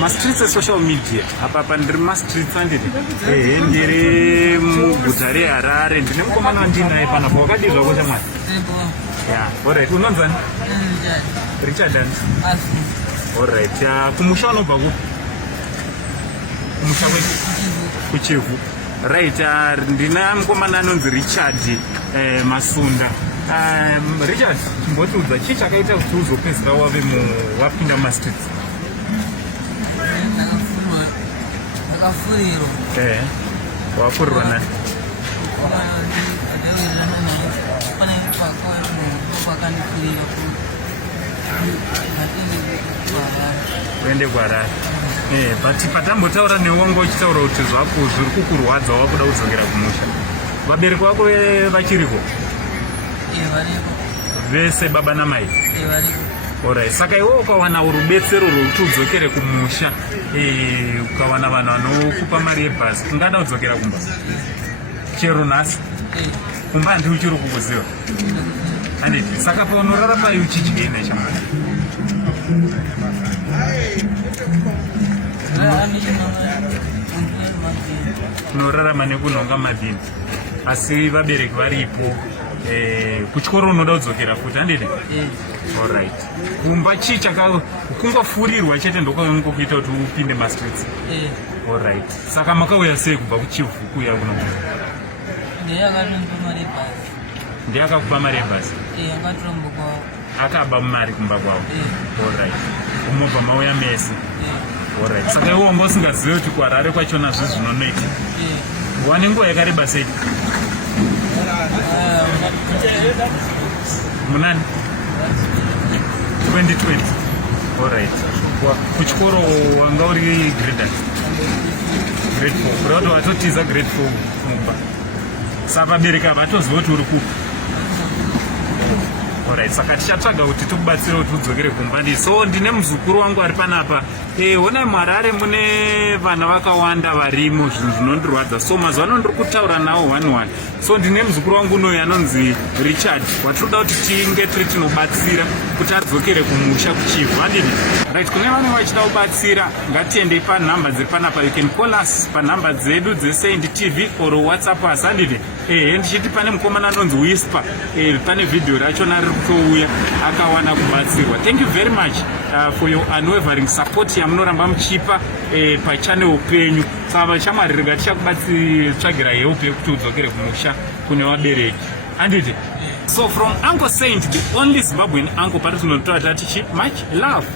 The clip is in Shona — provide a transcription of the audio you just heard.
mastreets esocial media apa ndiri mastreets anditi ndiri muguta reHarare. Ndine mukomana wandinaye panapo. Wakadii zvako shamwari? Alright. Unonzani? Richard ani? Alright. Kumusha unobva kupi? Kumusha kwedu? Kuchivhu. Right. Ndina mukomana anonzi Richard Masunda. Richard, chimbotiudza chii chakaita kuti uzopedzisira wapinda mastreets? Ndakafurirwa. Wafurirwa nani? Uende kuHarare. But patambotaura newongo uchitaura kuti zvako zviri kukurwadza wakuda kudzokera kumusha. Vabereki vako vachiriko? Variko. Vese baba namai? Variko. Alright. Saka iwe ukawana rubetsero rwokuti udzokere kumusha, ukawana vanhu vanokupa mari yebhasi, ungada kudzokera kumba? Chero nhasi? Kumba handi uchiri kukuziva? Handiti. Saka paunorara pai uchidya ina shamwari? Unorarama nekunhonga mabhini. Asi vabereki varipo. Kuchikoro unoda kudzokera futi handiti? Alright. Kumba chii kungofurirwa chete ndokuita kuti upinde mastreets? Alright. Saka makauya sei kubva kuchivhu kuya kuno? Ndiye akakupa mari yebhasi? Akaba mari kumba kwavo? Alright. Umobva mauya mese? Alright. Saka iwe wanga usingazivi kuti kuHarare kwachona zvinonoita? Wane nguva yakareba sei? Munani? 2020. Alright. Kuchikoro wanga uri grade 4. Kuri vato vatotiza grade 4 kumba. Saka vabereki havatoziva kuti uri kupi? Alright. Saka tichatsvaga kuti tikubatsire kuti udzokere kumba ndi. So ndine muzukuru wangu ari panapa. Honai muHarare mune vana vakawanda varimo, zvinhu zvinondirwadza. So mazuva ano ndiri kutaura nawo 1-1. So ndine muzukuru wangu unoyu anonzi Richard, watinoda kuti tinge tiri tinobatsira kuti adzokere kumusha kuchivhu handiti? Right. Kune vanhu vachida kubatsira ngatiendei panhamba dziri panapa. You can call us panhamba dzedu dzeSaint TV or WhatsApp us handiti? Ndichiti pane mukomana anonzi Whisper. Pane video rachona riri kutouya akawana kubatsirwa. Thank you very much for your unwavering support yamunoramba muchipa pachannel penyu. Saka vashamwari ngatichakubatsira help yekuti udzokere kumusha kune vabereki handiti? So from Uncle Saint, the only Zimbabwean uncle, patinotaura tatichi much love.